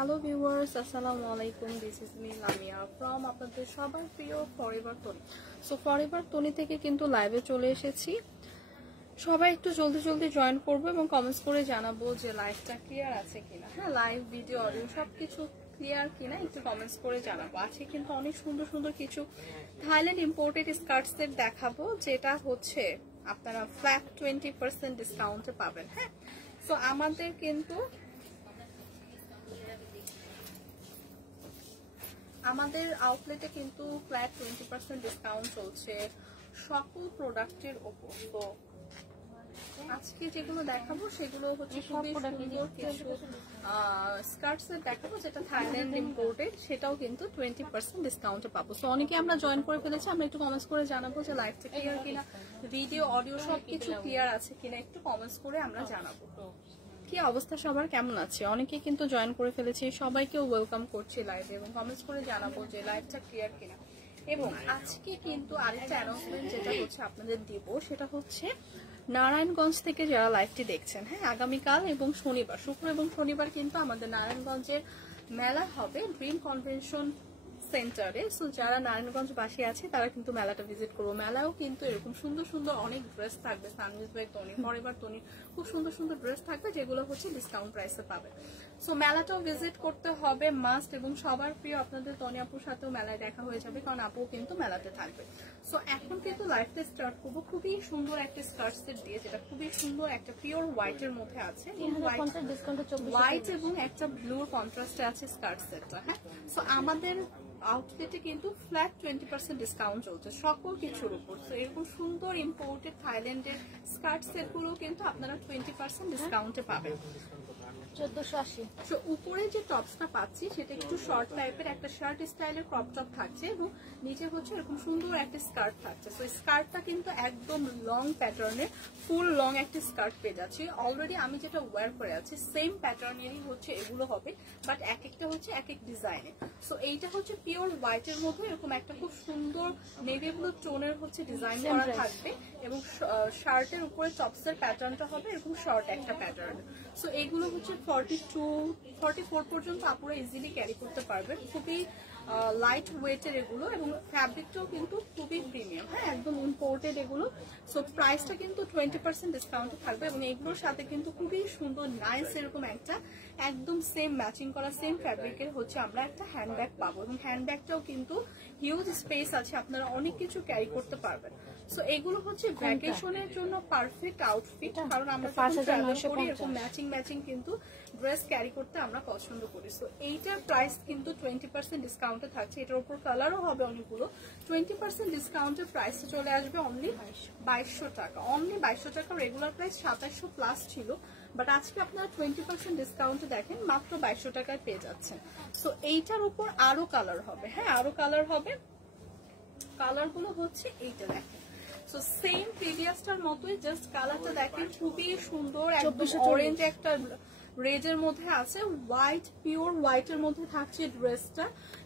Hello viewers, আসসালামু আলাইকুম। This is me Lamia from আপনাদের সবার প্রিয় forever Toni. So forever Toni থেকে কিন্তু লাইভে চলে এসেছি। সবাই একটু জলদি জলদি জয়েন করবো এবং কমেন্টস করে জানাবো যে লাইভটা ক্লিয়ার আছে কিনা। হ্যাঁ, লাইভ ভিডিও অডিও সব কিছু ক্লিয়ার কিনা একটু কমেন্টস করে জানাবো। আছে কিন্তু অনেক সুন্দর সুন্দর কিছু থাইল্যান্ড ইম্পোর্টেড স্কার্টসের দেখাবো, যেটা হচ্ছে আপনারা ফ্ল্যাট 20% ডিসকাউন্টে পাবেন। হ্যাঁ, সো আমাদের কিন্তু আমাদের আউটলেটে কিন্তু ফ্ল্যাট 20% ডিসকাউন্ট চলছে সকল প্রোডাক্টের ওপর। তো আজকে যেগুলো দেখাবো সেগুলো হচ্ছে খুবই সুন্দর কিছু স্কার্টসের দেখাবো, যেটা থাইল্যান্ড ইম্পোর্টেড, সেটাও কিন্তু 20% ডিসকাউন্টে পাবো। সো অনেকে আমরা জয়েন করে ফেলেছি, আমরা একটু কমেন্টস করে জানাবো যে লাইভটা ক্লিয়ার কিনা, ভিডিও অডিও সব কিছু ক্লিয়ার আছে কিনা, একটু কমেন্টস করে আমরা জানাবো। কি অবস্থা সবার, কেমন আছে? অনেকে কিন্তু জয়েন করে ফেলেছি, সবাইকেও ওয়েলকাম করছি লাইভে এবং কমেন্টস করে জানাবো যে লাইভটা ক্লিয়ার কিনা। এবং আজকে কিন্তু আরেকটা অ্যানাউন্সমেন্ট যেটা হচ্ছে আপনাদের দিব, সেটা হচ্ছে নারায়ণগঞ্জ থেকে যারা লাইভটি দেখছেন, হ্যাঁ, আগামীকাল এবং শনিবার, শুক্র এবং শনিবার কিন্তু আমাদের নারায়ণগঞ্জের মেলা হবে ড্রিম কনভেনশন সেন্টারে। সো যারা নারায়ণগঞ্জ বাসী আছে তারা কিন্তু মেলাটা ভিজিট করবো। মেলাও কিন্তু এরকম সুন্দর সুন্দর অনেক ড্রেস থাকবে, সানভিজ বাই তনি, ফরএভার তনি, খুব সুন্দর সুন্দর ড্রেস থাকবে যেগুলো হচ্ছে ডিসকাউন্ট প্রাইসে পাবে। সো মেলাটাও ভিজিট করতে হবে মাস্ট, এবং সবার প্রিয় আপনাদের তনি আপুর সাথেও মেলায় দেখা হয়ে যাবে, কারণ আপুও কিন্তু মেলাতে থাকবে। সো এখন কিন্তু লাইভটা স্টার্ট করবো খুবই সুন্দর একটা স্কার্ট সেট দিয়ে, যেটা খুবই সুন্দর একটা পিওর হোয়াইটের মধ্যে আছে, হোয়াইট এবং একটা ব্লুর কন্ট্রাস্টে আছে স্কার্ট সেটটা। হ্যাঁ, সো আমাদের আউটলেটে কিন্তু ফ্ল্যাট 20% ডিসকাউন্ট চলছে সকল কিছুর উপর। তো এরকম সুন্দর ইম্পোর্টেড থাইল্যান্ডের স্কার্ট সেটগুলো কিন্তু আপনারা 20% ডিসকাউন্টে পাবেন। 1480। উপরে যে টপসটা পাচ্ছি সেটা একটু শর্ট টাইপের একটা শার্ট স্টাইলের ক্রপ টপ থাকছে, এবং নিচে হচ্ছে এরকম সুন্দর একটা স্কার্ট থাকছে। তো স্কার্টটা কিন্তু একদম লং প্যাটার্নের, ফুল লং একটা স্কার্ট পেয়ে যাচ্ছি। অলরেডি আমি যেটা ওয়্যার করে আছি সেম প্যাটার্নেরই হচ্ছে এগুলো হবে, বাট এক একটা হচ্ছে এক এক ডিজাইনে। সো এইটা হচ্ছে পিওর হোয়াইটের মধ্যে এরকম একটা খুব সুন্দর নেভি ব্লু টোনের হচ্ছে ডিজাইন করা থাকবে, এবং শার্টের উপরে টপসের প্যাটার্নটা হবে এরকম শর্ট একটা প্যাটার্ন। সো এইগুলো হচ্ছে 42-44 পর্যন্ত আপুরা ইজিলি ক্যারি করতে পারবেন। খুবই লাইট ওয়েটের এগুলো, এবং ফ্যাব্রিকটাও কিন্তু খুবই প্রিমিয়াম। হ্যাঁ, একদম ইম্পোর্টেড এগুলো। সো প্রাইসটা কিন্তু 20% ডিসকাউন্টে থাকবে, এবং এগুলোর সাথে কিন্তু খুবই সুন্দর নাইস এরকম একটা একদম সেম ম্যাচিং করা সেম ফ্যাব্রিকের হচ্ছে আমরা একটা হ্যান্ডব্যাগ পাবো, এবং হ্যান্ডব্যাগটাও কিন্তু হিউজ স্পেস আছে, আপনারা অনেক কিছু ক্যারি করতে পারবেন। সো এগুলো হচ্ছে ভ্যাকেশনের জন্য পারফেক্ট আউটফিট, কারণ আমরা এরকম ম্যাচিং কিন্তু ড্রেস ক্যারি করতে আমরা পছন্দ করি। সো এইটার প্রাইস কিন্তু 20% ডিসকাউন্টে থাকছে। এটার উপর কালারও হবে অনেকগুলো। 20% ডিসকাউন্টের প্রাইসে চলে আসবে অনলি 2200 টাকা। অনলি 2200 টাকা। রেগুলার প্রাইস 2700 প্লাস ছিল, বাট আজকে আপনারা 20% ডিসকাউন্টে দেখেন মাত্র 2200 টাকায় পেয়ে যাচ্ছেন। সো এইটার উপর আরো কালার হবে। হ্যাঁ, আরো কালার হবে। কালারগুলো হচ্ছে এইটা দেখেন। সো সেম প্রিভিয়াসটার মতোই, জাস্ট কালারটা দেখেন খুবই সুন্দর, একদম অরেঞ্জ একটা রেডের মধ্যে আছে, হোয়াইট পিওর হোয়াইটের মধ্যে থাকছে ড্রেসটা।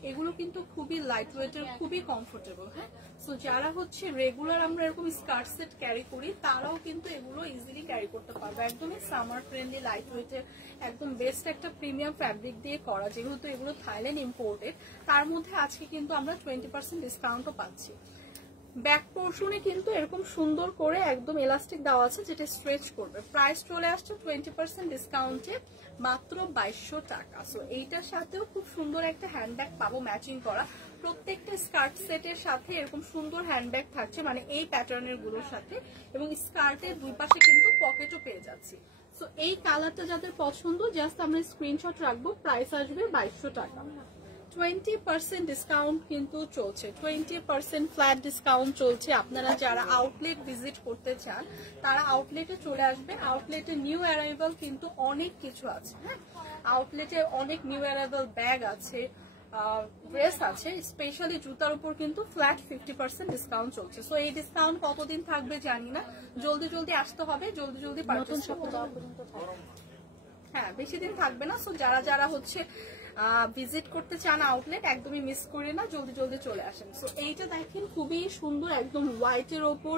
এগুলো কিন্তু খুবই লাইট ওয়েটের, খুবই কমফোর্টেবল। হ্যাঁ, সো যারা হচ্ছে রেগুলার আমরা এরকম স্কার্ট সেট ক্যারি করি তারাও কিন্তু এগুলো ইজিলি ক্যারি করতে পারবে। একদমই সামার ফ্রেন্ডলি, লাইট ওয়েটের, একদম বেস্ট একটা প্রিমিয়াম ফ্যাব্রিক দিয়ে করা, যেহেতু এগুলো থাইল্যান্ড ইম্পোর্টেড। তার মধ্যে আজকে কিন্তু আমরা 20% ডিসকাউন্টও পাচ্ছি। ব্যাক পোর্শনে কিন্তু এরকম সুন্দর করে একদম এলাস্টিক দেওয়া আছে, যেটা স্ট্রেচ করবে। প্রাইস চলে আসছে 20% ডিসকাউন্টে মাত্র 2200 টাকা। সো এইটার সাথেও খুব সুন্দর একটা হ্যান্ডব্যাগ পাবো ম্যাচিং করা। প্রত্যেকটা স্কার্ট সেটের সাথে এরকম সুন্দর হ্যান্ডব্যাগ থাকছে, মানে এই প্যাটার্নের গুলোর সাথে, এবং স্কার্টের দুই পাশে কিন্তু পকেটও পেয়ে যাচ্ছি। সো এই কালারটা যাদের পছন্দ, জাস্ট আমরা স্ক্রিনশট রাখবো। প্রাইস আসবে 2200 টাকা। 20% ডিসকাউন্ট কিন্তু চলছে, 20% ফ্ল্যাট ডিসকাউন্ট চলছে। আপনারা যারা আউটলেট ভিজিট করতে চান তারা আউটলেটে চলে আসবেন। আউটলেটে নিউ অ্যারাইভাল কিন্তু অনেক কিছু আছে। হ্যাঁ, আউটলেটে অনেক নিউ অ্যারাইভাল ব্যাগ আছে, ড্রেস আছে, স্পেশালি জুতার উপর কিন্তু ফ্ল্যাট 50% ডিসকাউন্ট চলছে। সো এই ডিসকাউন্ট কতদিন থাকবে জানি না, জলদি জলদি আসতে হবে, জলদি জলদি পারচেজ করতে হবে। হ্যাঁ, বেশি দিন থাকবে না। সো যারা যারা হচ্ছে ভিজিট করতে চান আউটলেট, একদমই মিস করে না, জলদি জলদি চলে আসেন। সো এইটা দেখেন খুবই সুন্দর, একদম হোয়াইটের ওপর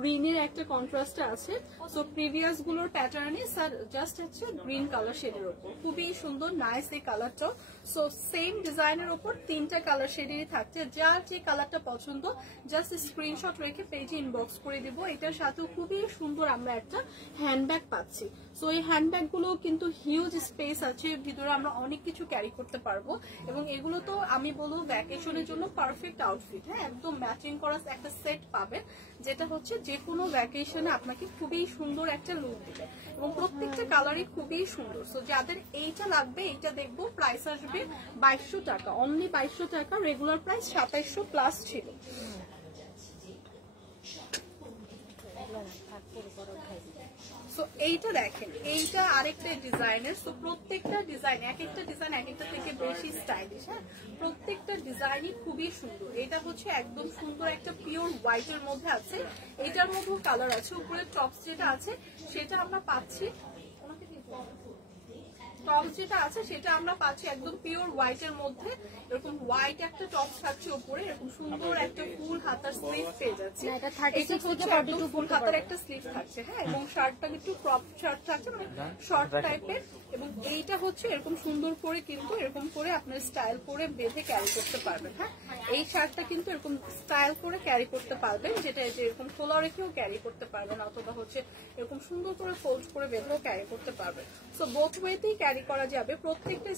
গ্রিনের একটা কন্ট্রাস্ট আছে। সো প্রিভিয়াস গুলোর প্যাটার্নে স্যার জাস্ট হচ্ছে গ্রিন কালার শেডের উপর, খুবই সুন্দর নাইস এই কালারটাও। সো সেম ডিজাইনের উপর 3টা কালার শেডেরই থাকছে, যার যে কালারটা পছন্দ জাস্ট স্ক্রিনশট রেখে পেজে ইনবক্স করে দিব। এটার সাথেও খুবই সুন্দর আমরা একটা হ্যান্ডব্যাগ পাচ্ছি। সো এই হ্যান্ডব্যাগ গুলো কিন্তু হিউজ স্পেস আছে, ভিতরে আমরা অনেক কিছু ক্যারি করতে পারবো, এবং এগুলো তো আমি বলবো ভ্যাকেশনের জন্য পারফেক্ট আউটফিট। হ্যাঁ, একদম ম্যাচিং করা একটা সেট পাবে, যেটা হচ্ছে যে কোনো ভ্যাকেশনে আপনাকে খুবই সুন্দর একটা লুক দিবে, এবং প্রত্যেকটা কালারই খুবই সুন্দর। সো যাদের এইটা লাগবে, এইটা দেখবো প্রাইস আসবে 2200 টাকা, অনলি 2200 টাকা। রেগুলার প্রাইস 2700 প্লাস ছিল। সো এইটা দেখেন, এইটা আরেকটা ডিজাইনের। সো প্রত্যেকটা ডিজাইন এক একটা ডিজাইন এক একটা থেকে বেশি স্টাইলিশ। হ্যাঁ, প্রত্যেকটা ডিজাইনই খুবই সুন্দর। এটা হচ্ছে একদম সুন্দর একটা পিওর হোয়াইটের মধ্যে আছে, এটার মধ্যেও কালার আছে। উপরে টপস যেটা আছে সেটা আমরা পাচ্ছি, টপস যেটা আছে সেটা আমরা পাচ্ছি একদম পিওর হোয়াইটের মধ্যে। এরকম হোয়াইট একটা টপস থাকছে উপরে, এরকম সুন্দর একটা ফুল হাতার স্লিভ পেয়ে যাচ্ছে। এটা হচ্ছে একদম ফুল হাতার একটা স্লিভ থাকছে। হ্যাঁ, এবং শার্টটা একটু ক্রপ শার্ট থাকছে, মানে শর্ট টাইপের। এবং এইটা হচ্ছে এরকম সুন্দর করে কিন্তু এরকম করে আপনার স্টাইল করে বেঁধে ক্যারি করতে পারবেন। হ্যাঁ, এই শার্টটা কিন্তু এরকম স্টাইল করে ক্যারি করতে পারবেন, যেটা যে এরকম খোলা রেখেও ক্যারি করতে পারবেন, অথবা হচ্ছে এরকম সুন্দর করে ফোল্ড করে বেঁধেও ক্যারি করতে পারবেন। সো বোথ ওয়েতেই ক্যারি করা যাবে। প্রত্যেকটা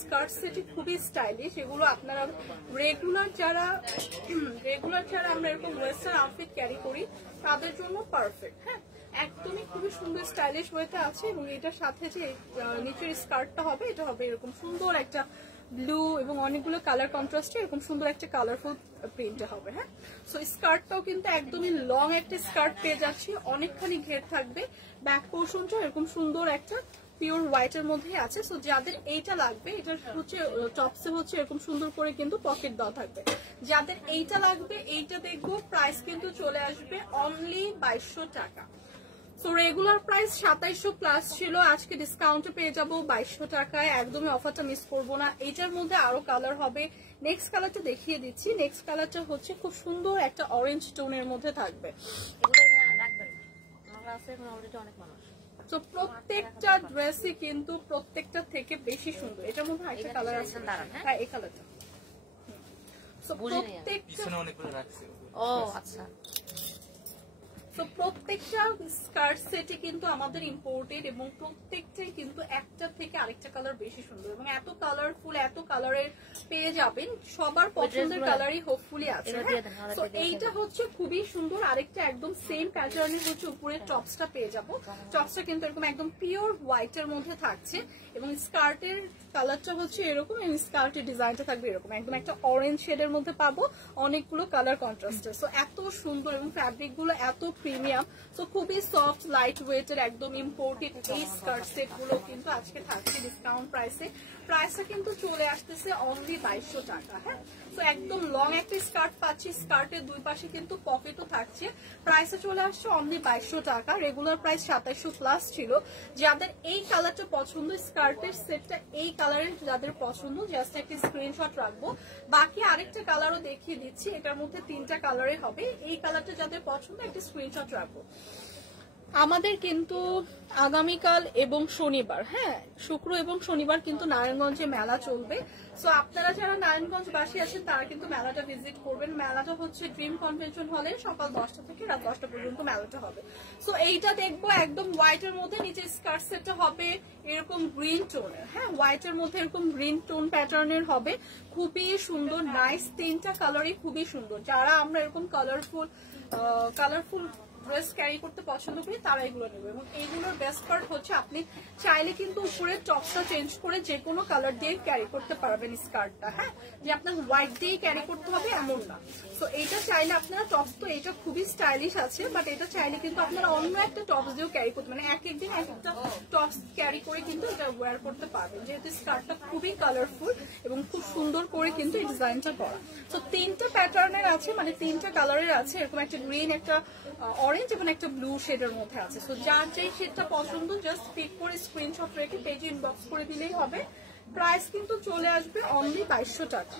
স্কার্ট সেটই খুবই স্টাইলিশ। এগুলো আপনারা রেগুলার যারা আমরা এরকম ওয়েস্টার্ন আউটফিট ক্যারি করি তাদের জন্য পারফেক্ট। হ্যাঁ, একদমই খুবই সুন্দর স্টাইলিশ ওয়েতে আছে। এবং এটার সাথে যে নিচের স্কার্টটা হবে, এটা হবে এরকম সুন্দর একটা ব্লু এবং অনেকগুলো কালার কন্ট্রাস্টে এরকম সুন্দর একটা কালারফুল প্রিন্টে হবে। হ্যাঁ, সো স্কার্টটাও কিন্তু একদমই লং একটা স্কার্ট পেয়ে যাচ্ছি, অনেকখানি ঘের থাকবে। ব্যাক পোর্শনটা এরকম সুন্দর একটা পিওর হোয়াইটের মধ্যে আছে। সো যাদের এইটা লাগবে, এটা হচ্ছে টপসে হচ্ছে এরকম সুন্দর করে কিন্তু পকেট দেওয়া থাকবে। যাদের এইটা লাগবে, এইটা দেখবো প্রাইস কিন্তু চলে আসবে অনলি 2200 টাকা। সো রেগুলার প্রাইস 2700 প্লাস ছিল, আজকে ডিসকাউন্টে পেয়ে যাবো 2200 টাকায়। একদমই অফারটা মিস করবো না। এইটার মধ্যে আরো কালার হবে, নেক্সট কালারটা দেখিয়ে দিচ্ছি। নেক্সট কালারটা হচ্ছে খুব সুন্দর একটা অরেঞ্জ টোনের মধ্যে থাকবে। তো প্রত্যেকটা ড্রেসই কিন্তু প্রত্যেকটা থেকে বেশি সুন্দর। এটার মধ্যে একটা কালার আছে, হ্যাঁ এই কালারটা। সো প্রত্যেকটা স্কার্ট সেটে কিন্তু আমাদের ইম্পোর্টেড, এবং প্রত্যেকটাই কিন্তু একটা থেকে আরেকটা কালার বেশি সুন্দর, এবং এত কালারফুল, এত কালারের পেয়ে যাবেন। সবার পছন্দের কালারই হোপফুলি আছে। তো এইটা হচ্ছে খুবই সুন্দর। আরেকটা একদম সেম প্যাটার্নের হচ্ছে উপরে টপসটা পেয়ে যাবো। টপসটা কিন্তু এরকম একদম পিওর হোয়াইটের মধ্যে থাকছে, এবং স্কার্টের কালারটা হচ্ছে এরকম, এবং স্কার্টের ডিজাইনটা থাকবে এরকম একদম একটা অরেঞ্জ শেডের মধ্যে পাবো, অনেকগুলো কালার কন্ট্রাস্টের। সো এত সুন্দর, এবং ফ্যাব্রিক গুলো এত প্রিমিয়াম। সো খুবই সফট লাইট ওয়েটের একদম ইম্পোর্টেড এই স্কার্ট সেট গুলো কিন্তু আজকে থাকছে ডিসকাউন্ট প্রাইসে। প্রাইসটা কিন্তু চলে আসতেছে অনলি 2200 টাকা। হ্যাঁ, সো একদম লং একটা স্কার্ট পাচ্ছি, স্কার্টের দুই পাশে কিন্তু পকেটও থাকছে। প্রাইসে চলে আসছে অনলি 2200 টাকা। রেগুলার প্রাইস 2700 প্লাস ছিল। যাদের এই কালারটা পছন্দ, স্কার্টের সেটটা এই কালারের যাদের পছন্দ, জাস্ট একটা স্ক্রিনশট রাখবো। বাকি আরেকটা কালারও দেখিয়ে দিচ্ছি, এটার মধ্যে 3টা কালারে হবে। এই কালারটা যাদের পছন্দ একটা স্ক্রিনশট রাখবো। আমাদের কিন্তু আগামীকাল এবং শনিবার, হ্যাঁ শুক্র এবং শনিবার কিন্তু নারায়ণগঞ্জে মেলা চলবে। সো আপনারা যারা নারায়ণগঞ্জবাসী আছেন তারা কিন্তু মেলাটা ভিজিট করবেন। মেলাটা হচ্ছে ড্রিম কনভেনশন হলে সকাল 10টা থেকে রাত 10টা পর্যন্ত মেলাটা হবে। সো এইটা দেখবো একদম হোয়াইটের মধ্যে, নিচে স্কার্ট সেটটা হবে এরকম গ্রিন টোনের। হ্যাঁ, হোয়াইটের মধ্যে এরকম গ্রিন টোন প্যাটার্নের হবে, খুবই সুন্দর নাইস। 3টা কালারই খুবই সুন্দর। যারা আমরা এরকম কালারফুল ড্রেস ক্যারি করতে পছন্দ করি তারা এগুলো নেবে। এবং এইগুলোর বেস্ট পার্ট হচ্ছে আপনি চাইলে কিন্তু উপরের টপসটা চেঞ্জ করে যে কোনো কালার দিয়ে ক্যারি করতে পারবেন স্কার্টটা। হ্যাঁ, যে আপনার হোয়াইট দিয়ে ক্যারি করতে হবে এমন না। সো এইটা চাইলে আপনারা টপস, তো এটা খুবই স্টাইলিশ আছে, বাট এটা চাইলে কিন্তু আপনারা অন্য একটা টপস দিয়েও ক্যারি করতে, মানে এক একদিন এক একটা টপস ক্যারি করে কিন্তু এটা ওয়্যার করতে পারবেন, যেহেতু স্কার্টটা খুবই কালারফুল এবং খুব সুন্দর করে কিন্তু এই ডিজাইনটা করা। সো 3টা প্যাটার্নের আছে, মানে 3টা কালারের আছে, এরকম একটা গ্রিন, একটা অরেঞ্জ এবং একটা ব্লু শেডের মধ্যে আছে। সো যার যেই শেডটা পছন্দ জাস্ট পিক করে স্ক্রিনশট রেখে পেজে ইনবক্স করে দিলেই হবে। প্রাইস কিন্তু চলে আসবে অনলি 2200 টাকা।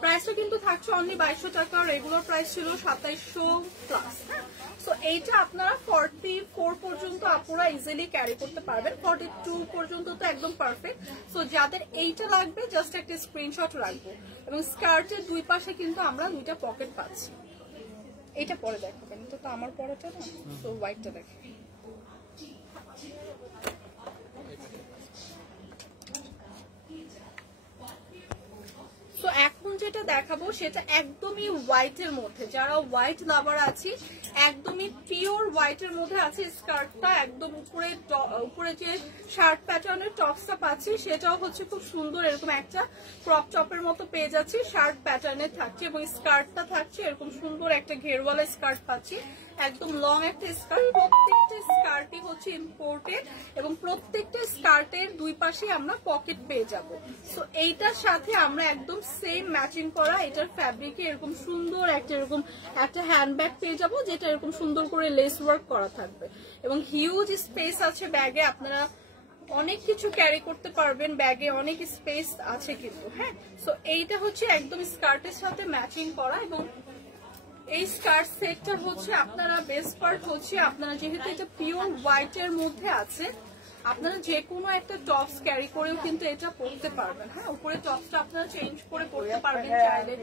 প্রাইসটা কিন্তু থাকছে অনলি 2200 টাকা, রেগুলার প্রাইস ছিল 2700+। হ্যাঁ, সো এইটা আপনারা 44 পর্যন্ত আপনারা ইজিলি ক্যারি করতে পারবেন, 42 পর্যন্ত তো একদম পারফেক্ট। সো যাদের এইটা লাগবে জাস্ট একটা স্ক্রিনশট রাখবো। এবং স্কার্টের দুই পাশে কিন্তু আমরা দুইটা পকেট পাচ্ছি। এটা পরে দেখাবেন তো, আমার পরেটা না, সো হোয়াইটটা দেখেন। তো এখন যেটা দেখাবো সেটা একদমই হোয়াইটের মধ্যে, যারা হোয়াইট লাভার আছি একদমই পিওর হোয়াইটের মধ্যে আছে। স্কার্টটা একদম উপরে যে শার্ট প্যাটার্নের টপসটা পাচ্ছি সেটাও হচ্ছে খুব সুন্দর, এরকম একটা ক্রপ টপের মতো পেয়ে যাচ্ছি, শার্ট প্যাটার্নের থাকছে এবং স্কার্টটা থাকছে এরকম সুন্দর একটা ঘেরওয়ালা স্কার্ট পাচ্ছি, একদম লং একটা স্কার্ট। প্রত্যেকটা স্কার্টই হচ্ছে ইম্পোর্টেড এবং প্রত্যেকটা স্কার্টের দুই পাশে আমরা পকেট পেয়ে যাব। সো এইটার সাথে আমরা একদম সেম ম্যাচিং করা এটার ফ্যাব্রিকে এরকম সুন্দর এরকম একটা হ্যান্ডব্যাগ পেয়ে যাব, যেটা এরকম সুন্দর করে লেস ওয়ার্ক করা থাকবে এবং হিউজ স্পেস আছে ব্যাগে, আপনারা অনেক কিছু ক্যারি করতে পারবেন, ব্যাগে অনেক স্পেস আছে কিন্তু। হ্যাঁ, সো এইটা হচ্ছে একদম স্কার্টের সাথে ম্যাচিং করা এবং এই স্কার্ট সেটটা হচ্ছে আপনারা বেস্ট পার্ট হচ্ছে আপনারা যেহেতু এটা পিওর হোয়াইটের মধ্যে আছে, আপনারা যে কোনো একটা টপস ক্যারি করেও কিন্তু এটা পরতে পারবেন। হ্যাঁ, উপরে টপসটা আপনারা চেঞ্জ করে পরতে পারবেন চাইলে,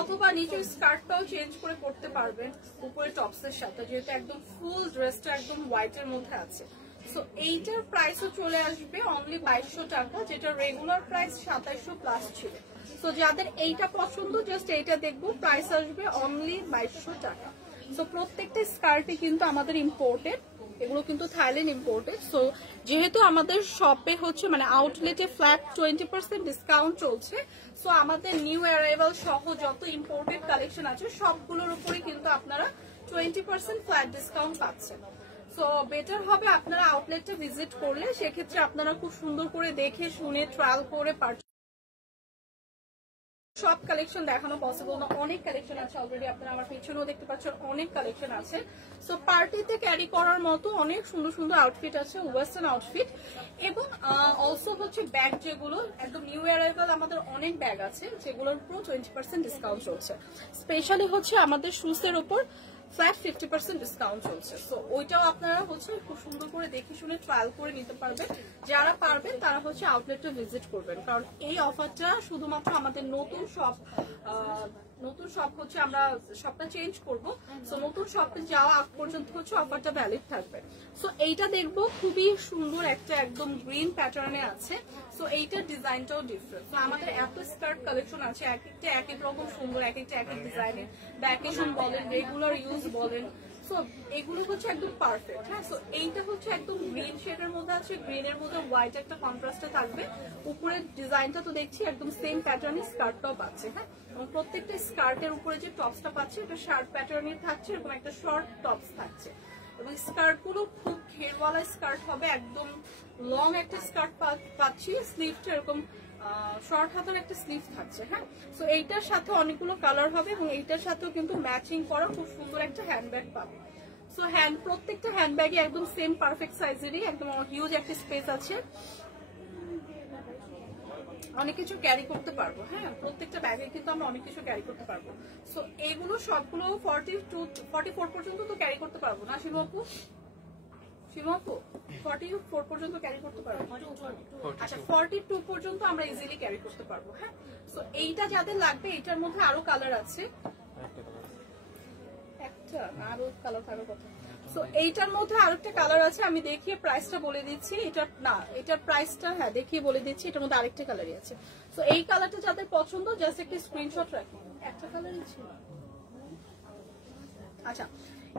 অথবা নিচের স্কার্টটাও চেঞ্জ করে পরতে পারবেন উপরে টপসের সাথে, যেহেতু একদম ফুল ড্রেসটা একদম হোয়াইটের মধ্যে আছে। সো এইটার প্রাইসও চলে আসবে অনলি 2200 টাকা, যেটা রেগুলার প্রাইস 2700+ ছিল। সো যাদের এইটা পছন্দ জাস্ট এইটা দেখবো, প্রাইস আসবে অনলি 2200 টাকা। সো প্রত্যেকটা স্কার্টই কিন্তু আমাদের ইম্পোর্টেড, এগুলো কিন্তু থাইল্যান্ড ইম্পোর্টেড। সো যেহেতু আমাদের শপে হচ্ছে মানে আউটলেটে ফ্ল্যাট 20% ডিসকাউন্ট চলছে, সো আমাদের নিউ অ্যারাইভাল সহ যত ইম্পোর্টেড কালেকশন আছে সবগুলোর উপরে কিন্তু আপনারা 20% ফ্ল্যাট ডিসকাউন্ট পাচ্ছেন। সো বেটার হবে আপনারা আউটলেটটা ভিজিট করলে, সেক্ষেত্রে আপনারা খুব সুন্দর করে দেখে শুনে ট্রায়াল করে সব কালেকশন দেখানো পসিবল না, অনেক কালেকশন আছে অলরেডি, আপনারা আমার পিছনেও দেখতে পাচ্ছেন অনেক কালেকশন আছে। সো পার্টিতে ক্যারি করার মতো অনেক সুন্দর সুন্দর আউটফিট আছে, ওয়েস্টার্ন আউটফিট এবং অলসো হচ্ছে ব্যাগ, যেগুলো একদম নিউ অ্যারাইভাল আমাদের অনেক ব্যাগ আছে যেগুলোর পুরো 20% ডিসকাউন্ট চলছে। স্পেশালি হচ্ছে আমাদের শুজের উপর ফ্ল্যাট 50% ডিসকাউন্ট চলছে। সো ওইটাও আপনারা হচ্ছে খুব সুন্দর করে দেখে শুনে ট্রায়াল করে নিতে পারবেন। যারা পারবেন তারা হচ্ছে আউটলেটটা ভিজিট করবেন, কারণ এই অফারটা শুধুমাত্র আমাদের নতুন শপ হচ্ছে, আমরা শপটা চেঞ্জ করব। সো নতুন শপে যাওয়া আগ পর্যন্ত হচ্ছে অফারটা ভ্যালিড থাকবে। সো এইটা দেখবো খুবই সুন্দর একটা একদম গ্রিন প্যাটার্নে আছে। সো এইটার ডিজাইনটাও ডিফারেন্ট। তো আমাদের এত স্কার্ট কালেকশন আছে, এক একটা এক এক রকম সুন্দর, এক একটা এক এক ডিজাইনের, ভ্যাকেশন বলেন, রেগুলার ইউজ বলেন, সো এগুলো হচ্ছে একদম পারফেক্ট। হ্যাঁ, সো এইটা হচ্ছে একদম গ্রিন শেডের মধ্যে আছে, গ্রিনের মধ্যে হোয়াইট একটা কন্ট্রাস্টে থাকবে। উপরের ডিজাইনটা তো দেখছি একদম সেম প্যাটার্নের স্কার্টটাও পাচ্ছে। হ্যাঁ, এবং প্রত্যেকটা স্কার্টের উপরে যে টপসটা পাচ্ছে এটা শার্ট প্যাটার্নের থাকছে, এরকম একটা শর্ট টপস থাকছে এবং স্কার্ট গুলো খুব ঘেরওয়ালা স্কার্ট হবে, একদম লং একটা স্কার্ট পাচ্ছি, স্লিভটা এরকম শর্ট হাতার একটা স্লিভ থাকছে। হ্যাঁ, সো এইটার সাথে অনেকগুলো কালার হবে এবং এইটার সাথেও কিন্তু ম্যাচিং করা খুব সুন্দর একটা হ্যান্ডব্যাগ পাবে। সো প্রত্যেকটা হ্যান্ডব্যাগে একদম সেম পারফেক্ট সাইজেরই একদম হিউজ একটা স্পেস আছে, অনেক কিছু ক্যারি করতে পারবো। হ্যাঁ, প্রত্যেকটা ব্যাগে কিন্তু আমরা অনেক কিছু ক্যারি করতে পারবো। সো এইগুলো সবগুলো 44 পর্যন্ত তো ক্যারি করতে পারবো না শিবু আপু 44 পর্যন্ত ক্যারি করতে পারবো। আচ্ছা, 42 পর্যন্ত আমরা ইজিলি ক্যারি করতে পারবো। হ্যাঁ, সো এইটা যাদের লাগবে, এটার মধ্যে আরো কালার আছে, একটা আরো কালার থাকার কথা। সো এইটার মধ্যে আরেকটা কালার আছে, আমি দেখিয়ে প্রাইসটা বলে দিচ্ছি। এটার প্রাইসটা হ্যাঁ দেখিয়ে বলে দিচ্ছি। এটার মধ্যে আরেকটা কালারই আছে। সো এই কালারটা যাদের পছন্দ জাস্ট একটা স্ক্রিনশট রাখুন। একটা কালারই ছিল। আচ্ছা,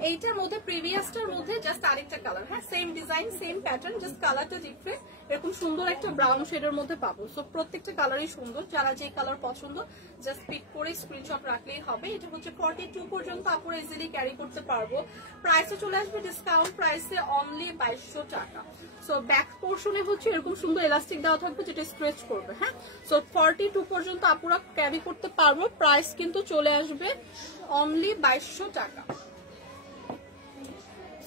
এইটার মধ্যে প্রিভিয়াসটার মধ্যে জাস্ট আরেকটা কালার। হ্যাঁ, same design same pattern, just কালারটা ডিফারেন্ট, এরকম সুন্দর একটা ব্রাউন শেডের মধ্যে পাবো। সো প্রত্যেকটা কালারই সুন্দর, যারা যে কালার পছন্দ জাস্ট পিক করে স্ক্রিনশট রাখলেই হবে। এটা হচ্ছে 42 পর্যন্ত আপনারা ইজিলি ক্যারি করতে পারবো। প্রাইসে চলে আসবে ডিসকাউন্ট প্রাইসে অনলি 2200 টাকা। সো ব্যাক পোর্শনে হচ্ছে এরকম সুন্দর এলাস্টিক দেওয়া থাকবে যেটা স্ট্রেচ করবে। হ্যাঁ, সো 42 পর্যন্ত আপনারা ক্যারি করতে পারবো। প্রাইস কিন্তু চলে আসবে অনলি 2200 টাকা।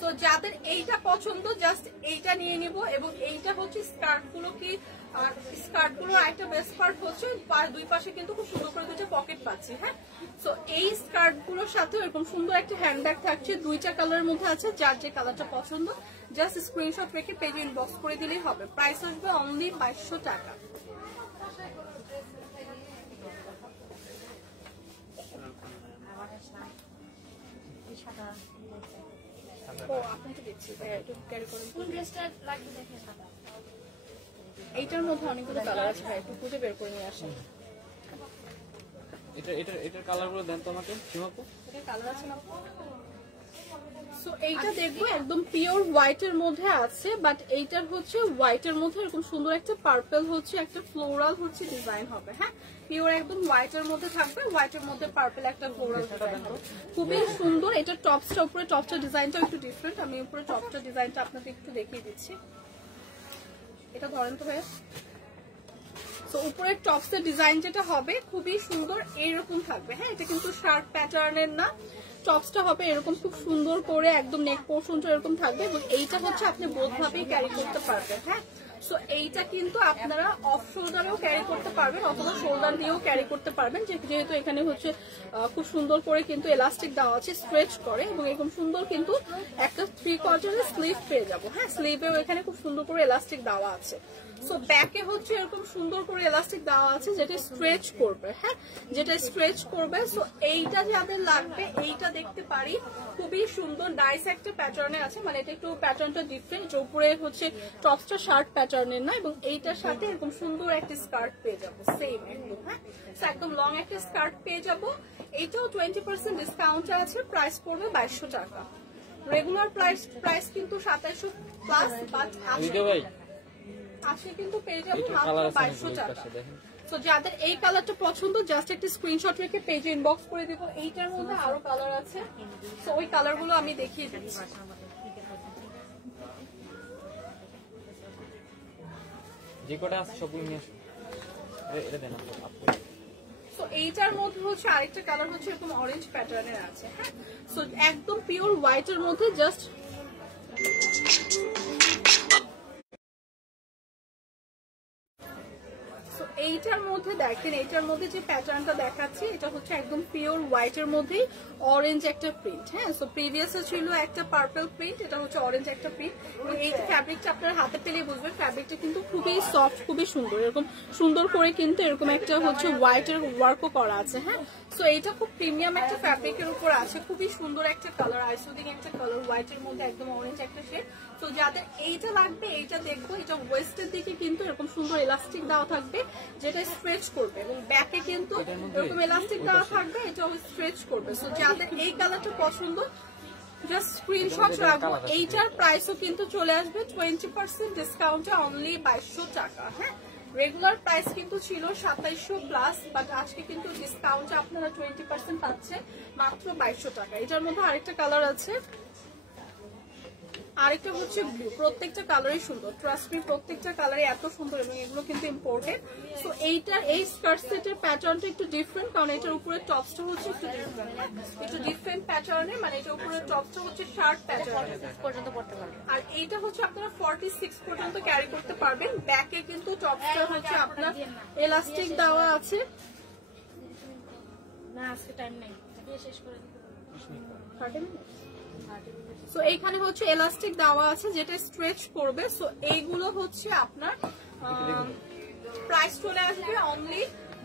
সো যাদের এইটা পছন্দ জাস্ট এইটা নিয়ে নিব। এবং এইটা হচ্ছে স্কার্ট গুলো কি, স্কার্ট গুলো একটা বেস্ট পার্ট হচ্ছে দুই পাশে কিন্তু খুব সুন্দর করে দুইটা পকেট পাচ্ছি। হ্যাঁ, সো এই স্কার্ট গুলোর সাথে এরকম সুন্দর একটা হ্যান্ডব্যাগ থাকছে, দুইটা কালারের মধ্যে আছে, যার যে কালারটা পছন্দ জাস্ট স্ক্রিনশট রেখে পেজে ইনবক্স করে দিলেই হবে। প্রাইস আসবে অনলি 2200 টাকা। এইটার মধ্যে অনেকগুলো কালার আছে ভাই, একটু খুঁজে বের করে নিয়ে আসেন। এটার কালারগুলো দেন তো আমাকে সীমাপু। এটা কালার আছে না? সো এইটা দেখবো একদম পিওর হোয়াইটের মধ্যে আছে, বাট এইটার হচ্ছে হোয়াইটের মধ্যে এরকম সুন্দর একটা পার্পল হচ্ছে একটা ফ্লোরাল হচ্ছে ডিজাইন হবে। হ্যাঁ, পিওর একদম হোয়াইটের মধ্যে থাকবে, হোয়াইটের মধ্যে পার্পল একটা ফ্লোরাল ডিজাইন হবে, খুবই সুন্দর। এটা টপসটা, উপরে টপসটা ডিজাইনটা একটু ডিফারেন্ট, আমি উপরে টপসটা ডিজাইনটা আপনাদের একটু দেখিয়ে দিচ্ছি। এটা ধরেন তো ভাইয়া। সো উপরের টপসের ডিজাইন যেটা হবে খুবই সুন্দর এইরকম থাকবে। হ্যাঁ, এটা কিন্তু শার্ট প্যাটার্নের না, টপসটা হবে এরকম খুব সুন্দর করে একদম নেক পোর্শনটা এরকম থাকবে। এবং এইটা হচ্ছে আপনি বোধভাবেই ক্যারি করতে পারবেন। হ্যাঁ, সো এইটা কিন্তু আপনারা অফ শোল্ডারেও ক্যারি করতে পারবেন অথবা শোল্ডার দিয়েও ক্যারি করতে পারবেন, যেহেতু এখানে হচ্ছে খুব সুন্দর করে কিন্তু এলাস্টিক দেওয়া আছে, স্ট্রেচ করে। এবং এরকম সুন্দর কিন্তু একটা 3/4 স্লিভ পেয়ে যাবো। হ্যাঁ, স্লিভেও এখানে খুব সুন্দর করে এলাস্টিক দেওয়া আছে। সো ব্যাকে হচ্ছে এরকম সুন্দর করে এলাস্টিক দেওয়া আছে যেটা স্ট্রেচ করবে। হ্যাঁ, যেটা স্ট্রেচ করবে। সো এইটা যাদের লাগবে এইটা দেখতে পারি, খুবই সুন্দর নাইস একটা প্যাটার্নে আছে, মানে এটা একটু প্যাটার্নটা ডিফারেন্ট, উপরে হচ্ছে টপসটা শার্ট প্যাটার্নের না। এবং এইটার সাথে এরকম সুন্দর একটা স্কার্ট পেয়ে যাবো সেম একদম। হ্যাঁ, একদম লং একটা স্কার্ট পেয়ে যাবো। এইটাও 20% ডিসকাউন্ট আছে, প্রাইস পড়বে 2200 টাকা। রেগুলার প্রাইস কিন্তু 2700 প্লাস, বাট আসে কিন্তু পেয়ে যাবো মাত্র 2200 টাকা। তো যাদের এই কালারটা পছন্দ জাস্ট একটা স্ক্রিনশট রেখে পেজে ইনবক্স করে দেব। এইটার মধ্যে আরো কালার আছে, তো ওই কালারগুলো আমি দেখিয়ে দিচ্ছি। যে কটা আছে সবগুলো নিয়ে আসুন, এটা দেন আপনি। সো এইটার মধ্যে হচ্ছে আরেকটা কালার হচ্ছে এরকম অরেঞ্জ প্যাটার্নের আছে। হ্যাঁ, সো একদম পিওর হোয়াইটের মধ্যে জাস্ট এইটার মধ্যে দেখেন, এইটার মধ্যে যে প্যাটার্নটা দেখাচ্ছি এটা হচ্ছে একদম পিওর হোয়াইটের মধ্যেই অরেঞ্জ একটা প্রিন্ট। হ্যাঁ, সো প্রিভিয়াসে ছিল একটা পার্পল প্রিন্ট, এটা হচ্ছে অরেঞ্জ একটা প্রিন্ট। এই ফ্যাব্রিকটা আপনারা হাতে পেলে বুঝবেন, ফ্যাব্রিকটা কিন্তু খুবই সফট, খুবই সুন্দর, এরকম সুন্দর করে কিন্তু এরকম একটা হচ্ছে হোয়াইটের ওয়ার্কও করা আছে। হ্যাঁ, সো এইটা খুব প্রিমিয়াম একটা ফ্যাব্রিকের উপর আছে, খুবই সুন্দর একটা কালার, আইসোদিং একটা কালার, হোয়াইটের মধ্যে একদম অরেঞ্জ একটা শেড। তো যাদের এইটা লাগবে এইটা দেখবো। এটা ওয়েস্টের দিকে কিন্তু এরকম সুন্দর এলাস্টিক দেওয়া থাকবে যেটা স্ট্রেচ করবে, এবং ব্যাকে কিন্তু এরকম এলাস্টিক দেওয়া থাকবে, এটাও স্ট্রেচ করবে। সো যাদের এই কালারটা পছন্দ জাস্ট স্ক্রিনশট রাখবো। এইটার প্রাইসও কিন্তু চলে আসবে 20% ডিসকাউন্টে অনলি 2200 টাকা। হ্যাঁ, রেগুলার প্রাইস কিন্তু ছিল 2700 প্লাস, বাট আজকে কিন্তু ডিসকাউন্টে আপনারা 20% পাচ্ছে মাত্র 2200 টাকা। এটার মধ্যে আরেকটা কালার আছে, আরেকটা হচ্ছে ব্লু। প্রত্যেকটা কালারই সুন্দর, ট্রাস্ট মি, প্রত্যেকটা কালারই এত সুন্দর, এবং এগুলো কিন্তু ইম্পোর্টেড। সো এইটার এই স্কার্ট সেটের প্যাটার্নটা একটু ডিফারেন্ট, কারণ এটার উপরে টপসটা হচ্ছে একটু ডিফারেন্ট, একটু ডিফারেন্ট প্যাটার্নের, মানে এটার উপরে টপসটা হচ্ছে শার্ট প্যাটার্নের পর্যন্ত পড়তে পারবেন। আর এইটা হচ্ছে আপনারা 46 পর্যন্ত ক্যারি করতে পারবেন। ব্যাকে কিন্তু টপসটা হচ্ছে আপনার এলাস্টিক দেওয়া আছে। না আজকে টাইম নেই, শেষ করে দিতে। সো এইখানে হচ্ছে এলাস্টিক দেওয়া আছে যেটা স্ট্রেচ করবে। সো এইগুলো হচ্ছে আপনার প্রাইস চলে আসবে অনলি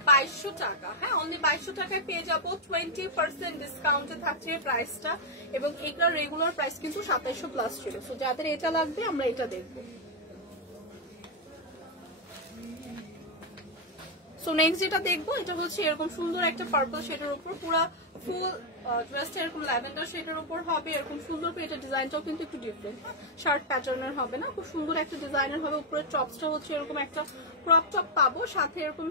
2200 টাকা। হ্যাঁ, অনলি 2200 টাকায় পেয়ে যাবো, 20% ডিসকাউন্টে থাকছে প্রাইসটা। এবং এগুলোর রেগুলার প্রাইস কিন্তু 2700 প্লাস ছিল। সো যাদের এটা লাগবে আমরা এটা দেখবো। সো নেক্সট যেটা দেখবো এটা হচ্ছে এরকম সুন্দর একটা পার্পল শেডের উপর, পুরো ফুল ড্রেসটা এরকম ল্যাভেন্ডার শেডের উপর হবে, এরকম সুন্দর করে। এটা ডিজাইনটাও কিন্তু একটু ডিফারেন্ট, শার্ট প্যাটার্নের হবে না, খুব সুন্দর একটা ডিজাইনের হবে। উপরে টপসটা হচ্ছে এরকম একটা ক্রপ টপ পাবো, সাথে এরকম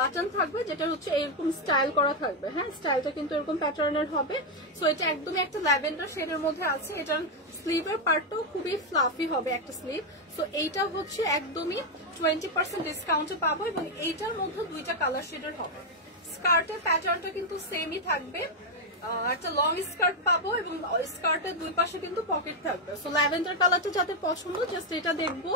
বাটন থাকবে যেটা হচ্ছে এরকম স্টাইল করা থাকবে। হ্যাঁ, স্টাইলটা কিন্তু এরকম প্যাটার্নের হবে। সো এটা একদমই একটা ল্যাভেন্ডার শেডের মধ্যে আছে। এটার স্লিভের পার্টটাও খুবই ফ্লাফি হবে একটা স্লিভ। সো এইটা হচ্ছে একদমই 20% ডিসকাউন্টে পাবো, এবং এইটার মধ্যে দুইটা কালার শেডের হবে। স্কার্টের প্যাটার্নটা কিন্তু সেমই থাকবে, একটা লং স্কার্ট পাবো এবং স্কার্টের দুই পাশে কিন্তু পকেট থাকবে। সো ল্যাভেন্ডার কালারটা যাদের পছন্দ জাস্ট এটা দেখবো।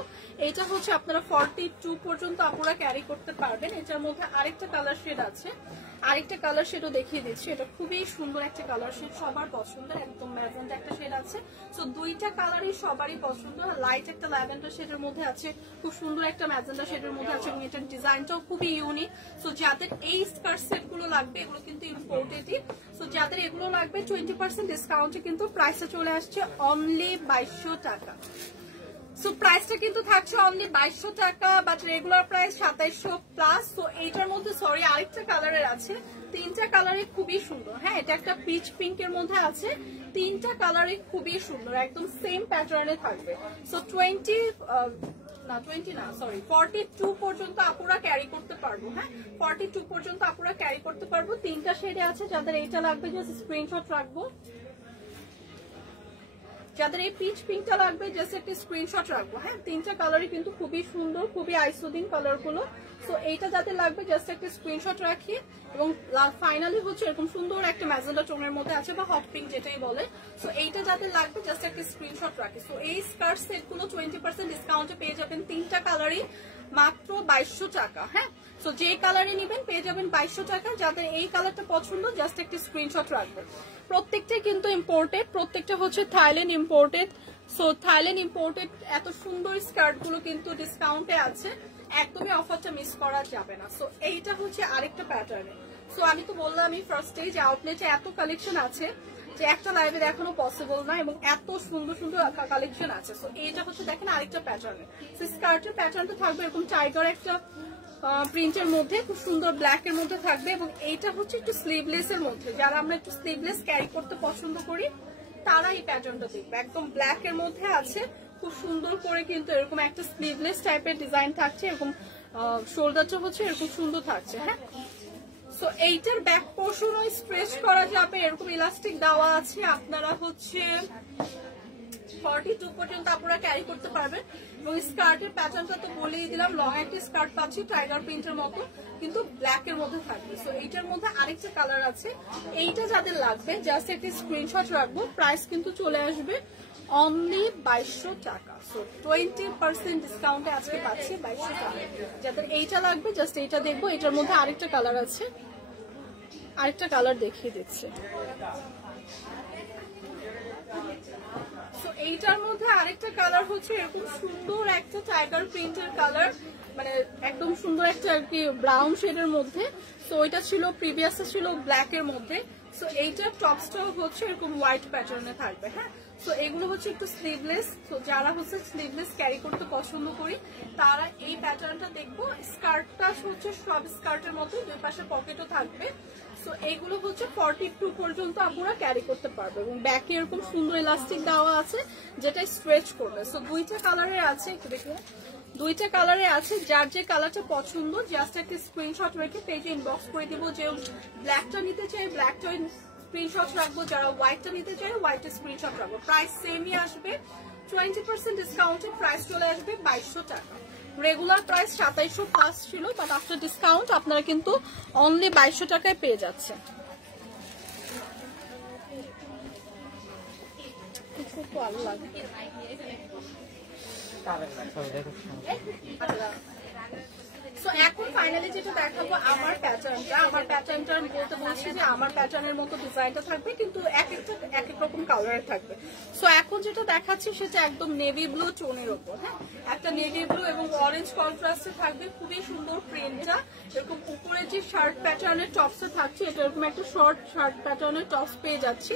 এটা হচ্ছে আপনারা 42 পর্যন্ত আপনারা ক্যারি করতে পারবেন। এটার মধ্যে আরেকটা কালার শেড আছে, আরেকটা কালার শেডও দেখিয়ে দিচ্ছি। এটা খুবই সুন্দর একটা কালার শেড, সবার পছন্দের, একদম ম্যাজেন্টা একটা শেড আছে। সো দুইটা কালারই সবারই পছন্দ। লাইট একটা ল্যাভেন্ডার শেডের মধ্যে আছে, খুব সুন্দর একটা ম্যাজেন্টা শেডের মধ্যে আছে এবং এটার ডিজাইনটাও খুবই ইউনিক। সো যাদের এই স্কার্ট সেট গুলো লাগবে, এগুলো কিন্তু ইম্পোর্টেডই। সো যাদের এগুলো লাগবে 20% ডিসকাউন্টে কিন্তু প্রাইসটা চলে আসছে অনলি 2200 টাকা। সো প্রাইসটা কিন্তু থাকছে অনলি 2200 টাকা, but regular price 2700 plus. So এইটার মধ্যে সরি আরেকটা কালারের আছে, তিনটা কালারই খুবই সুন্দর। হ্যাঁ, এটা একটা পিচ পিঙ্কের মধ্যে আছে, তিনটা কালারই খুবই সুন্দর, একদম সেম প্যাটার্নে থাকবে। সো 42 পর্যন্ত আপুরা ক্যারি করতে পারবো। হ্যাঁ, 42 পর্যন্ত আপুরা ক্যারি করতে পারবো। তিনটা শেডে আছে, যাদের এইটা লাগবে জাস্ট স্ক্রিনশট রাখবো। যাদের এই পিচ পিঙ্কটা লাগবে জাস্ট একটা স্ক্রিনশট রাখবো। হ্যাঁ, তিনটা কালারই কিন্তু খুবই সুন্দর, খুবই আইসোদিন কালার গুলো। সো এইটা যাদের লাগবে জাস্ট একটা স্ক্রিনশট রাখি। এবং ফাইনালি হচ্ছে এরকম সুন্দর একটা ম্যাজেন্টা টোনের মধ্যে আছে বা হট পিঙ্ক যেটাই বলে। সো এইটা যাদের লাগবে জাস্ট একটা স্ক্রিনশট রাখি। সো এই স্কার্ট সেট গুলো 20% ডিসকাউন্টে পেয়ে যাবেন, তিনটা কালারই মাত্র 2200 টাকা। হ্যাঁ, সো যে কালারে নিবেন পেয়ে যাবেন 2200 টাকা। যাদের এই কালারটা পছন্দ জাস্ট একটা স্ক্রিনশট রাখবেন। প্রত্যেকটাই কিন্তু ইম্পোর্টেড, প্রত্যেকটা হচ্ছে Thailand imported. So Thailand imported এত সুন্দর স্কার্ট গুলো কিন্তু ডিসকাউন্টে আছে, একদমই অফারটা মিস করা যাবে না। সো এইটা হচ্ছে আরেকটা প্যাটার্নে। সো আমি তো বললামই ফার্স্টে যে আউটলেটে এত কালেকশন আছে যে একটা লাইভে দেখানো পসিবল না, এবং এত সুন্দর সুন্দর কালেকশন আছে। সো এইটা হচ্ছে দেখেন আরেকটা প্যাটার্নে। সো স্কার্টের প্যাটার্নটা থাকবে এরকম টাইগার একটা প্রিন্টের মধ্যে, খুব সুন্দর ব্ল্যাক এর মধ্যে থাকবে, এবং এইটা হচ্ছে একটু স্লিভলেস এর মধ্যে। যারা আমরা একটু স্লিভলেস ক্যারি করতে পছন্দ করি তারা এই প্যাটার্নটা দেখবে। একদম ব্ল্যাক এর মধ্যে আছে, খুব সুন্দর করে কিন্তু এরকম একটা স্লিভলেস টাইপের ডিজাইন থাকছে, এরকম শোল্ডারটা হচ্ছে এরকম সুন্দর থাকছে। হ্যাঁ, সো এইটার ব্যাক পোর্শনও স্ট্রেচ করা যাবে, এরকম ইলাস্টিক দেওয়া আছে। আপনারা হচ্ছে 42 পর্যন্ত আপনারা ক্যারি করতে পারবেন। এবং স্কার্টের প্যাটার্নটা তো বলেই দিলাম, লং একটা স্কার্ট পাচ্ছি টাইগার প্রিন্টের মতো, কিন্তু ব্ল্যাক এর মধ্যে থাকবে। সো এইটার মধ্যে আরেকটা কালার আছে, এইটা যাদের লাগবে জাস্ট একটা স্ক্রিনশট রাখবো। প্রাইস কিন্তু চলে আসবে অনলি 2200 টাকা। সো 20% ডিসকাউন্টে আজকে পাচ্ছি 2200 টাকা। যাদের এইটা লাগবে জাস্ট এইটা দেখবো। এটার মধ্যে আরেকটা কালার আছে, আরেকটা কালার দেখিয়ে দিচ্ছে। এইটার মধ্যে আরেকটা কালার হচ্ছে এরকম সুন্দর একটা টাইগার প্রিন্টের কালার, মানে একদম সুন্দর একটা আর কি ব্রাউন শেডের মধ্যে। তো ওইটা ছিল প্রিভিয়াসে ছিল ব্ল্যাক এর মধ্যে। সো এইটার টপসটাও হচ্ছে এরকম হোয়াইট প্যাটার্নে থাকবে। হ্যাঁ, সো এগুলো হচ্ছে একটু স্লিভলেস। তো যারা হচ্ছে স্লিভলেস ক্যারি করতে পছন্দ করি তারা এই প্যাটার্নটা দেখবো। স্কার্টটা হচ্ছে সব স্কার্টের মতো, দুই পাশে পকেটও থাকবে। সো এইগুলো হচ্ছে 42 পর্যন্ত আপনারা ক্যারি করতে পারবে, এবং ব্যাকে এরকম সুন্দর ইলাস্টিক দেওয়া আছে যেটা স্ট্রেচ করবে। সো দুইটা কালারের আছে, একটু দেখুন দুইটা কালারে আছে। যার যে কালারটা পছন্দ জাস্ট একটা স্ক্রিনশট রেখে পেজে ইনবক্স করে দিব। যে ব্ল্যাকটা নিতে চাই ব্ল্যাকটা স্ক্রিনশট রাখবো, যারা হোয়াইটটা নিতে চাই হোয়াইটের স্ক্রিনশট রাখবো। প্রাইস সেমই আসবে, 20% ডিসকাউন্টে প্রাইস চলে আসবে 2200 টাকা। রেগুলার প্রাইস 2700 প্লাস ছিল, বাট আফটার ডিসকাউন্ট আপনারা কিন্তু অনলি 2200 টাকায় পেয়ে যাচ্ছে। খুব ভালো লাগে। সো এখন ফাইনালি যেটা দেখাবো আমার প্যাটার্নটা। আমার প্যাটার্নটা বলতে বলছি যে আমার প্যাটার্নের মতো ডিজাইনটা থাকবে, কিন্তু এক এক রকম কালারের থাকবে। সো এখন যেটা দেখাচ্ছি সেটা একদম নেভি ব্লু টোনের উপর। হ্যাঁ, একটা নেভি ব্লু এবং অরেঞ্জ কন্ট্রাস্টে থাকবে, খুবই সুন্দর প্রিন্টটা। এরকম উপরে যে শার্ট প্যাটার্নের টপসে থাকছে, এটা এরকম একটা শর্ট শার্ট প্যাটার্নের টপস পেয়ে যাচ্ছি।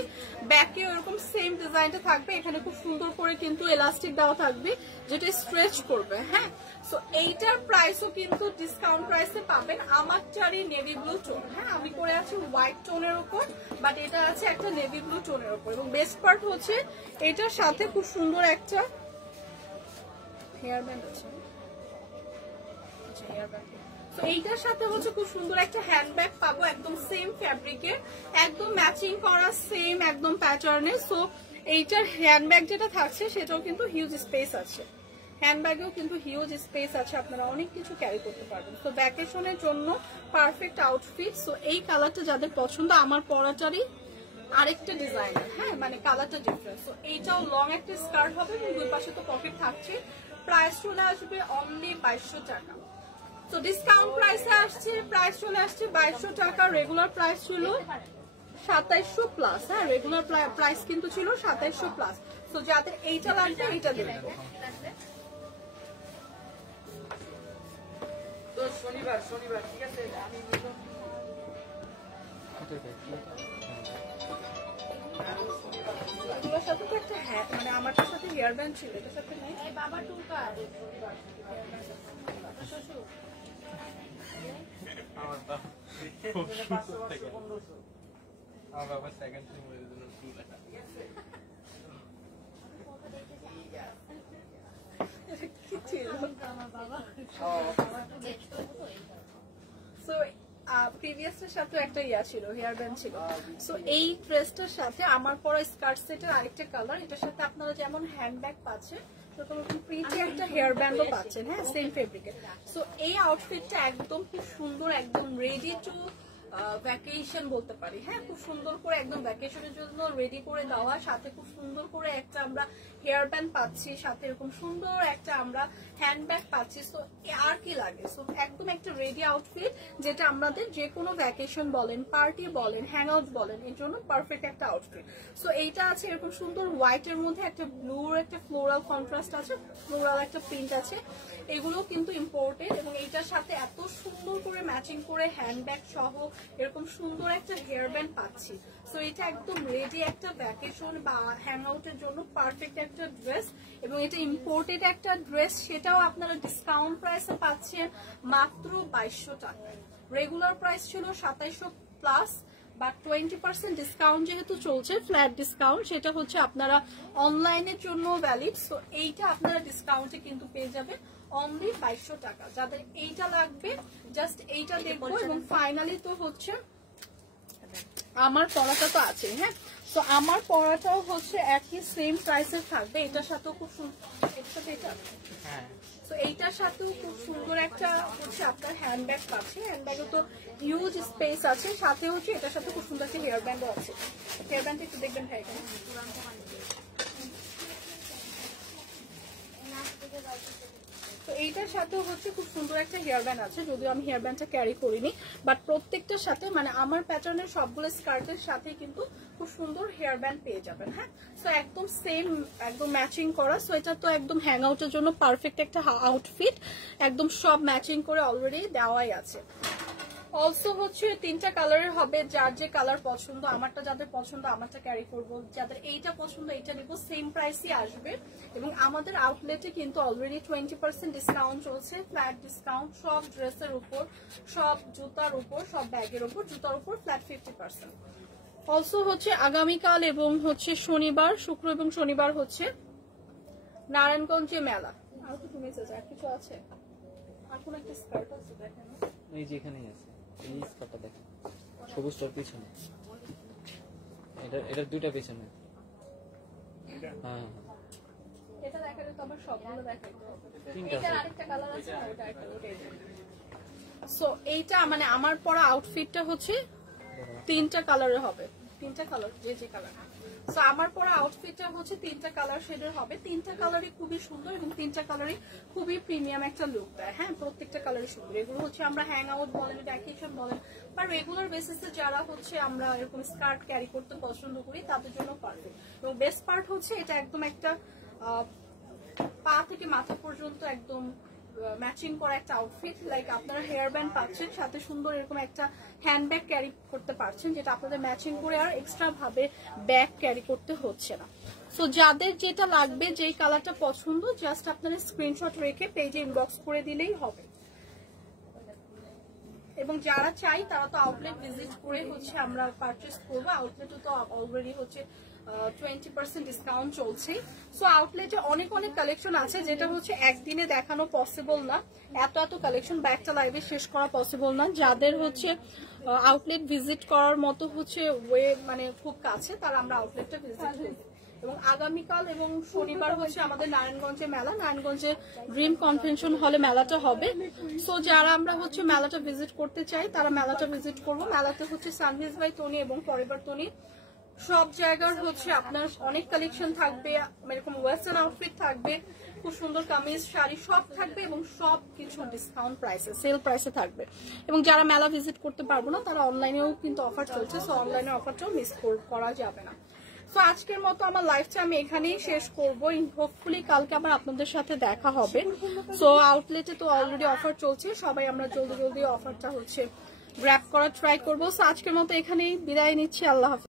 ব্যাকে এরকম সেম ডিজাইনটা থাকবে, এখানে খুব সুন্দর করে কিন্তু এলাস্টিক দেওয়া থাকবে যেটা স্ট্রেচ করবে। হ্যাঁ, সো এইটার প্রাইসও কিন্তু ডিসকাউন্ট প্রাইসে পাবেন। আমারটারই নেভি ব্লু টোন। হ্যাঁ, আমি করে আছি হোয়াইট টোনের উপর, বাট এটা আছে একটা নেভি ব্লু টোনের উপর। এবং বেস্ট পার্ট হচ্ছে এটার সাথে খুব সুন্দর একটা হেয়ার ব্যান্ড আছে। এইটার সাথে হচ্ছে খুব সুন্দর একটা হ্যান্ডব্যাগ পাবো, একদম সেম ফ্যাব্রিকের, একদম ম্যাচিং করা সেম একদম প্যাটার্নের। সো এইটার হ্যান্ডব্যাগ যেটা থাকছে সেটাও কিন্তু হিউজ স্পেস আছে, হ্যান্ডব্যাগেও কিন্তু হিউজ স্পেস আছে, আপনারা অনেক কিছু ক্যারি করতে পারবেন। তো ভ্যাকেশনের জন্য পারফেক্ট আউটফিট। সো এই কালারটা যাদের পছন্দ, আমার পরাটারই আরেকটা ডিজাইনার, হ্যাঁ মানে কালারটা ডিফারেন্ট। তো এইটাও লং একটা স্কার্ট হবে এবং দুই পাশে তো পকেট থাকছে। প্রাইস চলে আসবে অনলি 2200 টাকা। তো ডিসকাউন্ট প্রাইসে আসছে, প্রাইস চলে আসছে 2200 টাকা। রেগুলার প্রাইস ছিল 2700 প্লাস, হ্যাঁ রেগুলার প্রাইস কিন্তু ছিল 2700 প্লাস। তো যাদের এইটা লাগবে এইটা দেবেন। তো শনিবার ঠিক আছে আমি এগুলোর সাথে তো একটা মানে আমারটার সাথে হেয়ার ব্যান্ড ছিল, এটার সাথে নাই। বাবা টুকা শ্বশুর আমার বাবা সেকেন্ড টাইম বলে দিল 2 টাকা। কি ছিল আমার বাবা? সো প্রিভিয়াসটার সাথে একটা ইয়া ছিল, হেয়ার ব্যান্ড ছিল। সো এই ড্রেসটার সাথে আমার পরা স্কার্ট সেটের আরেকটা কালার, এটার সাথে আপনারা যেমন হ্যান্ডব্যাগ পাচ্ছেন সেরকম প্রিটি একটা হেয়ার ব্যান্ডও পাচ্ছেন, হ্যাঁ সেম ফেব্রিকের। সো এই আউটফিটটা একদম খুব সুন্দর, একদম রেডি টু ভ্যাকেশন বলতে পারি, হ্যাঁ খুব সুন্দর করে একদম ভ্যাকেশনের জন্য রেডি করে দেওয়া। সাথে খুব সুন্দর করে একটা আমরা হেয়ার ব্যান্ড পাচ্ছি, সাথে এরকম সুন্দর একটা আমরা হ্যান্ডব্যাগ পাচ্ছি। সো আর কি লাগে? সো একদম একটা রেডি আউটফিট যেটা আমাদের যে কোনো ভ্যাকেশন বলেন, পার্টি বলেন, হ্যাং আউট বলেন, এর জন্য পারফেক্ট একটা আউটফিট। সো এইটা আছে এরকম সুন্দর হোয়াইটের মধ্যে একটা ব্লুর একটা ফ্লোরাল কন্ট্রাস্ট আছে, ফ্লোরাল একটা প্রিন্ট আছে। এগুলো কিন্তু ইম্পোর্টেড এবং এইটার সাথে এত সুন্দর করে ম্যাচিং করে হ্যান্ডব্যাগ সহ এরকম সুন্দর একটা হেয়ার ব্যান্ড পাচ্ছি। সো এটা একদম রেডি একটা ভ্যাকেশন বা হ্যাং আউটের জন্য পারফেক্ট একটা ড্রেস এবং এটা ইম্পোর্টেড একটা ড্রেস, সেটাও আপনারা ডিসকাউন্ট প্রাইসে পাচ্ছেন মাত্র 2200 টাকায়। রেগুলার প্রাইস ছিল 2700 প্লাস, বা 20% ডিসকাউন্ট যেহেতু চলছে, ফ্ল্যাট ডিসকাউন্ট, সেটা হচ্ছে আপনারা অনলাইনের জন্য ভ্যালিড। সো এইটা আপনারা ডিসকাউন্টে কিন্তু পেয়ে যাবেন অনলি 2200 টাকা। যাদের এইটা লাগবে জাস্ট এইটা দেখবো। এবং ফাইনালি তো হচ্ছে আমার পড়াটা তো আছে, হ্যাঁ তো আমার পড়াটাও হচ্ছে একই সেম প্রাইসের থাকবে। এটার সাথেও খুব সুন্দর, এটার সাথে এটা তো এইটার সাথেও খুব সুন্দর একটা হচ্ছে আপনার হ্যান্ডব্যাগ পাচ্ছে। হ্যান্ডব্যাগে তো হিউজ স্পেস আছে, সাথে হচ্ছে এটার সাথে খুব সুন্দর একটা হেয়ার ব্যান্ডও আছে। হেয়ার ব্যান্ড একটু দেখবেন ভাই এখানে। তো এইটার সাথেও হচ্ছে খুব সুন্দর একটা হেয়ার ব্যান্ড আছে, যদিও আমি হেয়ার ব্যান্ডটা ক্যারি করিনি, বাট প্রত্যেকটার সাথে মানে আমার প্যাটার্নের সবগুলো স্কার্টের সাথে কিন্তু খুব সুন্দর হেয়ার ব্যান্ড পেয়ে যাবেন, হ্যাঁ সো একদম সেম, একদম ম্যাচিং করা। সো এটা তো একদম হ্যাং আউটের জন্য পারফেক্ট একটা আউটফিট, একদম সব ম্যাচিং করে অলরেডি দেওয়াই আছে। অলসো হচ্ছে 3টা কালারের হবে, যার যে কালার পছন্দ, আমারটা যাদের পছন্দ আমারটা ক্যারি করব, যাদের এইটা পছন্দ এইটা নিব, সেম প্রাইসই আসবে। এবং আমাদের আউটলেটে কিন্তু অলরেডি 20% ডিসকাউন্ট চলছে, ফ্ল্যাট ডিসকাউন্ট সব ড্রেসের উপর, সব জুতার উপর, সব ব্যাগের উপর, জুতার উপর ফ্ল্যাট 50%। অলসো হচ্ছে আগামীকাল এবং হচ্ছে শনিবার, শুক্র এবং শনিবার হচ্ছে নারায়ণগঞ্জে মেলা। আর তো তুমি আর কিছু আছে, আর কোন একটা স্কার্ট আছে দেখেন, এই যেখানেই আছে এই স্কার্টটা দেখেন, সবুজটার পিছনে, এটা দুইটা পিছনে, হ্যাঁ এটা দেখালে তো আমার সবগুলো দেখাইতে হবে। তিনটা এটার আরেকটা কালার আছে, ওটা একটা ওটাই। সো এইটা মানে আমার পরা আউটফিটটা হচ্ছে 3টা কালারের হবে, 3টা কালার, যে যে কালার। সো আমার পরা আউটফিটটা হচ্ছে 3টা কালার শেডের হবে। 3টা কালারই খুবই সুন্দর এবং 3টা কালারই খুবই প্রিমিয়াম একটা লুক দেয়, হ্যাঁ প্রত্যেকটা কালারই সুন্দর। এগুলো হচ্ছে আমরা হ্যাং আউট বলেন, ভ্যাকেশন বলেন, বা রেগুলার বেসিসে যারা হচ্ছে আমরা এরকম স্কার্ট ক্যারি করতে পছন্দ করি তাদের জন্য পারফেক্ট। এবং বেস্ট পার্ট হচ্ছে এটা একদম একটা পা থেকে মাথা পর্যন্ত একদম ম্যাচিং করা একটা আউটফিট। লাইক আপনারা হেয়ার ব্যান্ড পাচ্ছেন, সাথে সুন্দর এরকম একটা হ্যান্ডব্যাগ ক্যারি করতে পারছেন, যেটা আপনাদের ম্যাচিং করে আর এক্সট্রা ভাবে ব্যাগ ক্যারি করতে হচ্ছে না। সো যাদের যেটা লাগবে, যেই কালারটা পছন্দ, জাস্ট আপনারা স্ক্রিনশট রেখে পেজে ইনবক্স করে দিলেই হবে। এবং যারা চাই তারা তো আউটলেট ভিজিট করে হচ্ছে আমরা পারচেস করবো। আউটলেটে তো অলরেডি হচ্ছে 20% ডিসকাউন্ট চলছে। সো আউটলেটে অনেক অনেক কালেকশন আছে, যেটা হচ্ছে একদিনে দেখানো পসিবল না, এত কালেকশন বা একটা লাইভে শেষ করা পসিবল না। যাদের হচ্ছে আউটলেট ভিজিট করার মতো হচ্ছে ওয়ে মানে খুব কাছে, তারা আমরা আউটলেটটা ভিজিট করবো। এবং আগামীকাল এবং শনিবার হচ্ছে আমাদের নারায়ণগঞ্জে মেলা, নারায়ণগঞ্জে ড্রিম কনভেনশন হলে মেলাটা হবে। সো যারা আমরা হচ্ছে মেলাটা ভিজিট করতে চাই তারা মেলাটা ভিজিট করবো। মেলাতে হচ্ছে সানভিজ বাই তনি এবং ফরএভার তনি সব জায়গার হচ্ছে আপনার অনেক কালেকশন থাকবে, এরকম ওয়েস্টার্ন আউটফিট থাকবে, খুব সুন্দর কামিজ শাড়ি সব থাকবে এবং সব কিছু ডিসকাউন্ট প্রাইসে, সেল প্রাইসে থাকবে। এবং যারা মেলা ভিজিট করতে পারবো না তারা অনলাইনেও কিন্তু অফার চলছে, সো অনলাইনে অফারটাও মিস করা যাবে না। তো আজকের মতো আমার লাইফটা আমি এখানেই শেষ করবো। হোপফুলি কালকে আবার আপনাদের সাথে দেখা হবে। সো আউটলেটে তো অলরেডি অফার চলছে, সবাই আমরা জলদি জলদি অফারটা হচ্ছে গ্র্যাব করার ট্রাই করবো। সো আজকের মতো এখানেই বিদায় নিচ্ছি, আল্লাহ হাফেজ।